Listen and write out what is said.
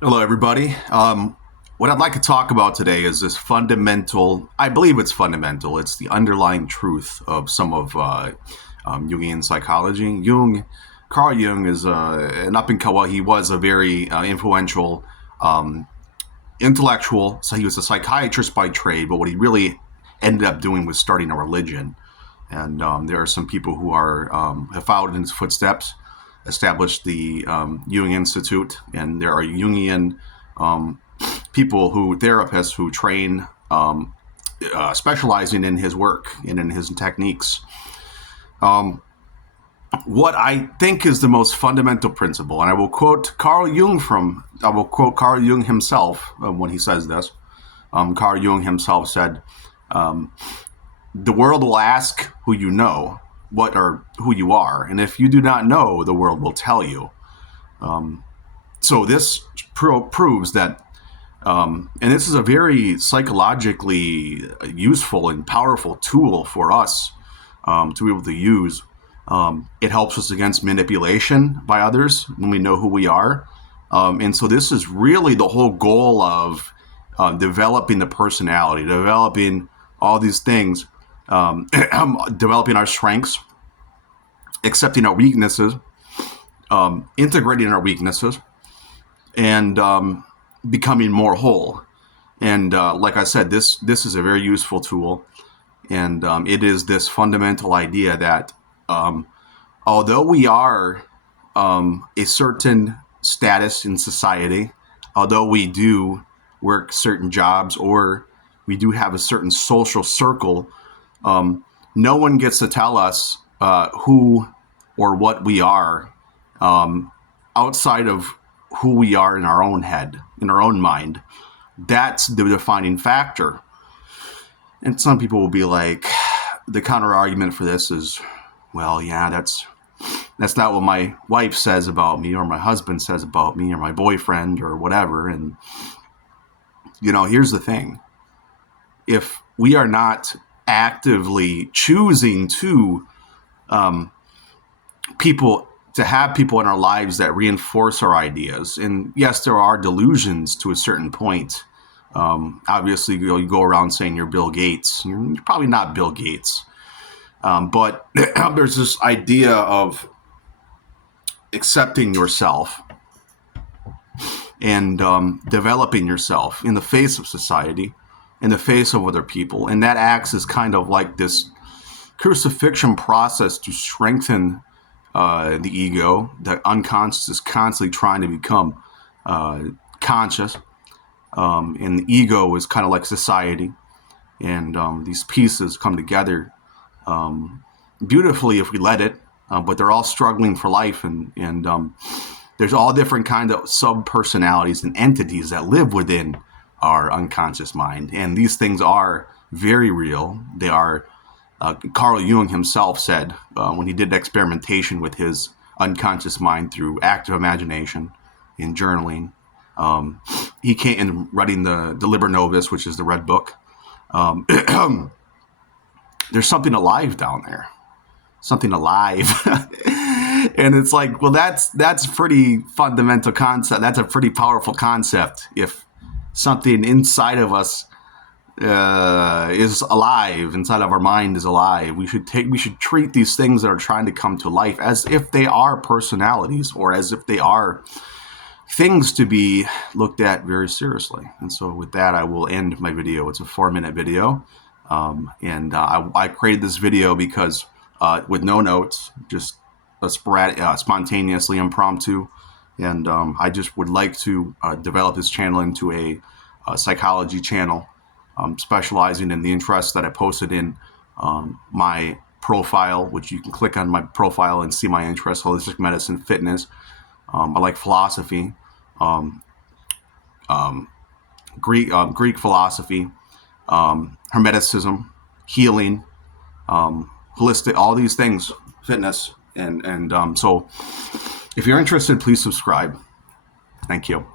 Hello, everybody. What I'd like to talk about today is this fundamental, I believe it's fundamental, it's the underlying truth of some of Jungian psychology. Carl Jung is an up and well, he was a very influential um, intellectual. So he was a psychiatrist by trade, but what he really ended up doing was starting a religion. And there are some people who have followed in his footsteps, established the Jung Institute, and there are Jungian um, therapists who train, specializing in his work and in his techniques. Um, what I think is the most fundamental principle, and I will quote Carl Jung himself when he says this. Carl Jung himself said, um, "The world will ask who you know, what or who you are, and if you do not know, the world will tell you." Um, so this proves that, and this is a very psychologically useful and powerful tool for us to be able to use. It helps us against manipulation by others when we know who we are. And so this is really the whole goal of developing the personality, developing all these things, developing our strengths, accepting our weaknesses, integrating our weaknesses, and becoming more whole. And like I said, this is a very useful tool, and it is this fundamental idea that although we are a certain status in society, although we do work certain jobs or we do have a certain social circle, no one gets to tell us who or what we are outside of who we are in our own head, in our own mind. That's the defining factor. And some people will be like, the counter argument for this is, well, yeah, that's not what my wife says about me or my husband says about me or my boyfriend or whatever. And, here's the thing. If we are not actively choosing to have people in our lives that reinforce our ideas, and yes, there are delusions to a certain point. Obviously, you go around saying you're Bill Gates. You're probably not Bill Gates. But there's this idea of accepting yourself and developing yourself in the face of society, in the face of other people. And that acts as kind of like this crucifixion process to strengthen the ego. The unconscious is constantly trying to become conscious. And the ego is kind of like society. And these pieces come together beautifully if we let it, but they're all struggling for life, and there's all different kind of sub-personalities and entities that live within our unconscious mind, and these things are very real. They are, Carl Jung himself said when he did experimentation with his unconscious mind through active imagination and journaling, he came in writing the Liber Novus, which is the Red Book. There's something alive down there, something alive. And it's like, well, that's pretty fundamental concept. That's a pretty powerful concept. If something inside of us is alive, inside of our mind is alive, we should treat these things that are trying to come to life as if they are personalities, or as if they are things to be looked at very seriously. And so with that, I will end my video. It's a 4-minute video. I created this video because with no notes, just spontaneously impromptu. And I just would like to develop this channel into a psychology channel, specializing in the interests that I posted in my profile, which you can click on my profile and see my interests: holistic medicine, fitness. I like philosophy, Greek philosophy, Hermeticism, healing, holistic, all these things, fitness. And so if you're interested, please subscribe. Thank you.